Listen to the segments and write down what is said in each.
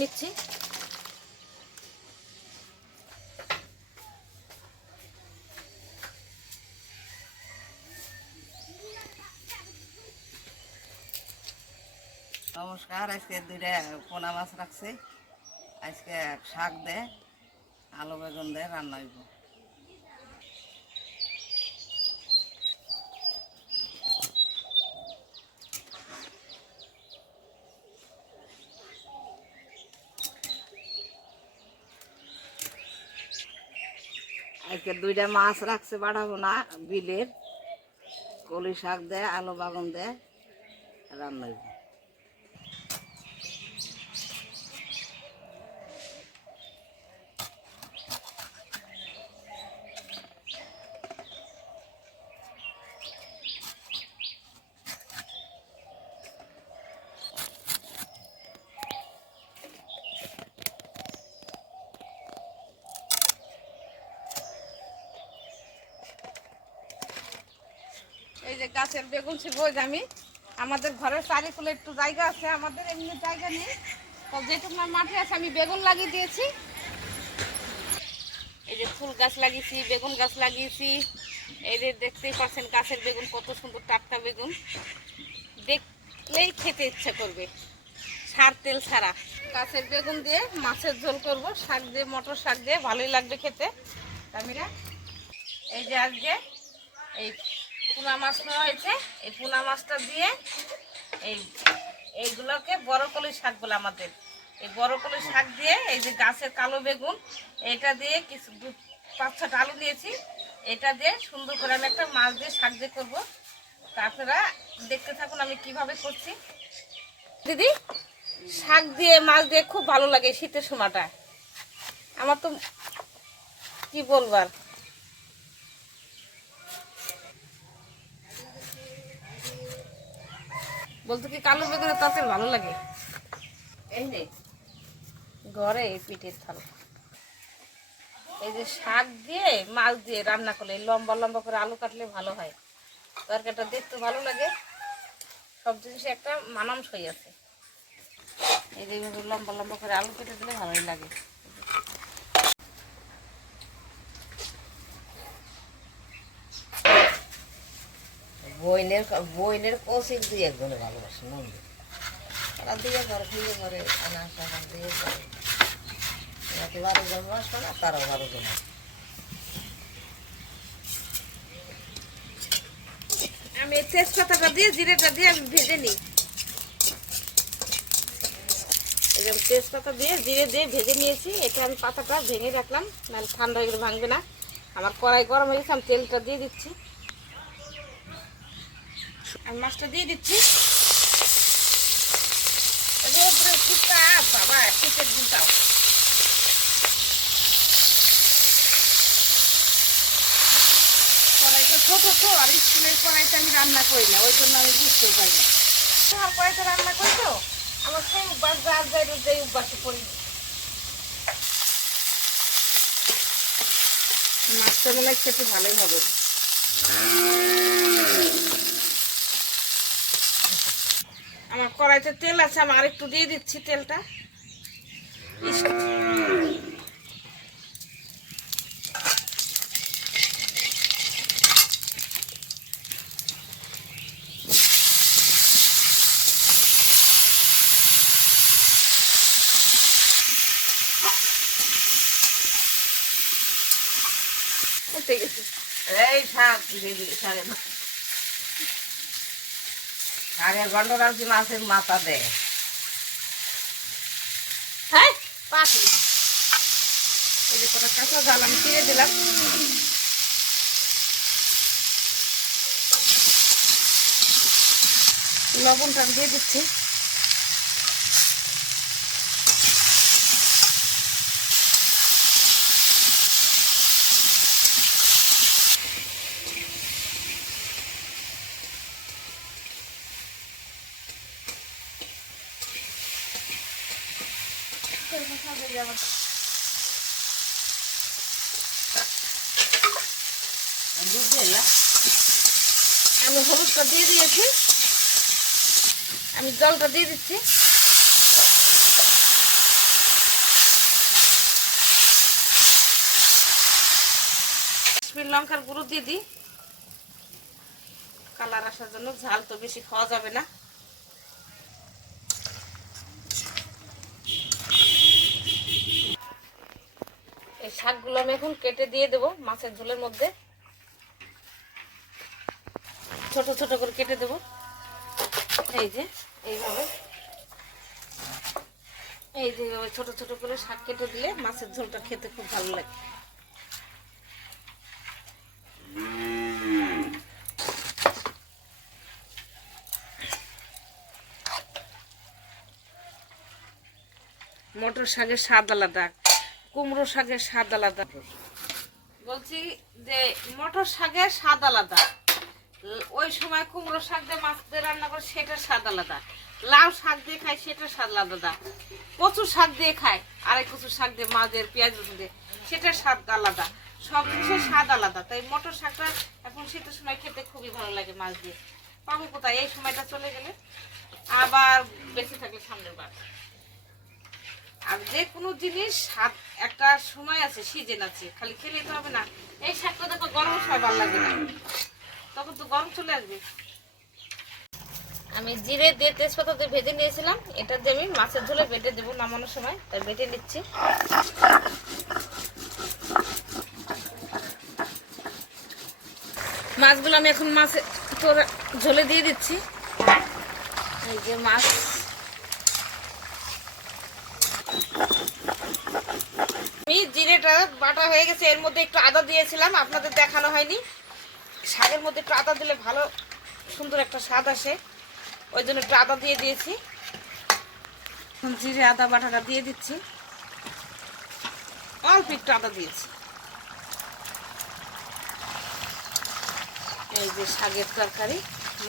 নিচ্ছি। নমস্কার, আজকে দুইটা পোনা মাছ রাখছি। আজকে শাক দে আলু বেগুন দে রান্না হইব। আজকে দুইটা মাছ রাখছে বাড়াবো না, বিলের কলি শাক দে আলু বেগুন দে রান্না হইব। এই যে গাছের বেগুন ছিল, আমি আমাদের ঘরের চারিকুলে একটু জায়গা আছে, আমাদের এমনি জায়গা নেই, তো যেটুকু মাঠে আছে আমি বেগুন লাগিয়ে দিয়েছি। এই যে ফুল গাছ লাগিয়েছি, বেগুন গাছ লাগিয়েছি। এই যে দেখতেই পাচ্ছেন গাছের বেগুন কত সুন্দর টাটকা বেগুন, দেখলেই খেতে ইচ্ছা করবে, সার তেল ছাড়া। গাছের বেগুন দিয়ে মাছের ঝোল করব, শাক দিয়ে মটর শাক দিয়ে ভালোই লাগবে খেতে। তামিরা এই যে আজকে এই পোনা মাছ নেওয়া হয়েছে, এই পোনা মাছটা দিয়ে এইগুলোকে বড় কলি শাক বলে আমাদের, এই বড় কলি শাক দিয়ে এই যে গাছের কালো বেগুন এটা দিয়ে কিছু 5-6টা আলু নিয়েছি, এটা দিয়ে সুন্দর করে আমি একটা মাছ দিয়ে শাক দিয়ে করবো। তা আপনারা দেখতে থাকুন আমি কিভাবে করছি। দিদি, শাক দিয়ে মাছ দিয়ে খুব ভালো লাগে শীতের সময়টা, আমার তো কি বলবার। বলতে কি কালো বেগুনের তরকারি ভালো লাগে। এই নে ঘরে এই পিঠের থাল, এই যে শাক দিয়ে মাছ দিয়ে রান্না করলে লম্বা লম্বা করে আলু কাটলে ভালো হয়, তরকারিটা দেখতে ভালো লাগে, সব জিনিসে একটা মানানসই আছে। এই যে লম্বা লম্বা করে আলু কেটে দিলে ভালোই লাগে। বইনের কৌশিক দুই একজনে ভালোবাসে নন্দি, তারা দিয়ে ঘরে দিয়ে ঘরে আনা আসা দিয়ে করে 12 জন আসবে না, তারাও 12 জন। আমি তেজপাতাটা দিয়ে জিরেটা দিয়ে আমি ভেজে নিই, তেজপাতা দিয়ে জিরে দিয়ে ভেজে নিয়েছি। এটা আমি পাতাটা ভেঙে রাখলাম, নাহলে ঠান্ডা হয়ে গেলে ভাঙবে না। আমার কড়াই গরম হয়ে গেছে, আমি তেলটা দিয়ে দিচ্ছি, আমি মাছটা দিয়ে দিচ্ছি। বাবা শীতের দিনটাও কড়াইটা ছোট তো, আর স্কুলের কড়াইতে আমি রান্না করি না, ওই জন্য আমি বুঝতে পারি না। আমার কড়াইতে রান্না করি তো, আমার সেই অভ্যাস যার যাই যে অভ্যাসে করি। মাছটা মনে হয় খেতে ভালোই হবে। আমার কড়াইতে তেল আছে, আমি আরেকটু দিয়ে দিচ্ছি তেলটা। এই শাক শাকের গন্ধ রাখছি, মাছের মাথা দেয়। হ্যাঁ পাখি, এই যে কটা কাঁচা ঝাল আমি চিড়ে দিলাম। লবণটা দিয়ে দিচ্ছি। আমি হলুদটা দিয়ে দিয়েছি, আমি জলটা দিয়ে দিচ্ছি। লঙ্কার গুঁড়ো দিয়ে দিই কালার আসার জন্য। ঝাল তো বেশি খাওয়া যাবে না। এই শাকগুলো আমি এখন কেটে দিয়ে দেবো মাছের ঝোলের মধ্যে। ছোট ছোট করে কেটে দেবো, এই যে এইভাবে। এই যে ছোট ছোট করে শাক কেটে দিলে মাছের ঝোলটা খেতে খুব ভালো লাগে। মটর শাকের স্বাদ আলাদা, কুমড়ো শাকের স্বাদ আলাদা। বলছি যে মটর শাকের স্বাদ আলাদা, ওই সময় কুমড়ো শাক দিয়ে মাছ দিয়ে রান্না করে সেটার স্বাদ আলাদা, লাউ শাক দিয়ে খায় সেটার স্বাদ আলাদা, কচু শাক দিয়ে খায় আরেক কচু শাক দিয়ে মাছের পেঁয়াজ রসুন দিয়ে সেটার স্বাদ আলাদা। সব জিনিসের স্বাদ আলাদা। তাই মটর শাকটা এখন শীতের সময় খেতে খুবই ভালো লাগে মাছ দিয়ে। পাবো কোথায় এই সময়টা চলে গেলে, আবার বেঁচে থাকলে সামনের বার। আর যে কোনো জিনিস স্বাদ একটা সময় আছে, সিজন আছে, খালি খেলেই তো হবে না। এই শাকটা দেখো গরমের সময় ভালো লাগে না, তখন তো গরম চলে আসবে। আমি জিরে দিয়ে তেজপাতা দিয়ে ভেজে নিয়েছিলাম, এটা দিয়ে আমি মাছের ঝোলে বেটে দেবো নামানোর সময়, তাই বেটে নিচ্ছি। মাছগুলো আমি এখন মাছের ঝোলে দিয়ে দিচ্ছি। এই যে মাছ, আমি জিরেটা বাটা হয়ে গেছে, এর মধ্যে একটু আদা দিয়েছিলাম, আপনাদের দেখানো হয়নি। শাকের মধ্যে একটু আদা দিলে ভালো সুন্দর একটা স্বাদ আসে, ওই জন্য একটু আদা দিয়ে দিয়েছি। এখন জিরে আদা বাটাটা দিয়ে দিচ্ছি, অল্প একটু আদা দিয়েছি। এই যে শাকের তরকারি,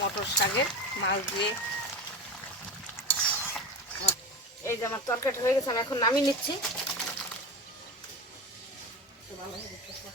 মটর শাকের মাছ দিয়ে। এই যে আমার তরকারিটা হয়ে গেছে, আমি এখন নামিয়ে নিচ্ছি। ভালো হয়ে গেছে।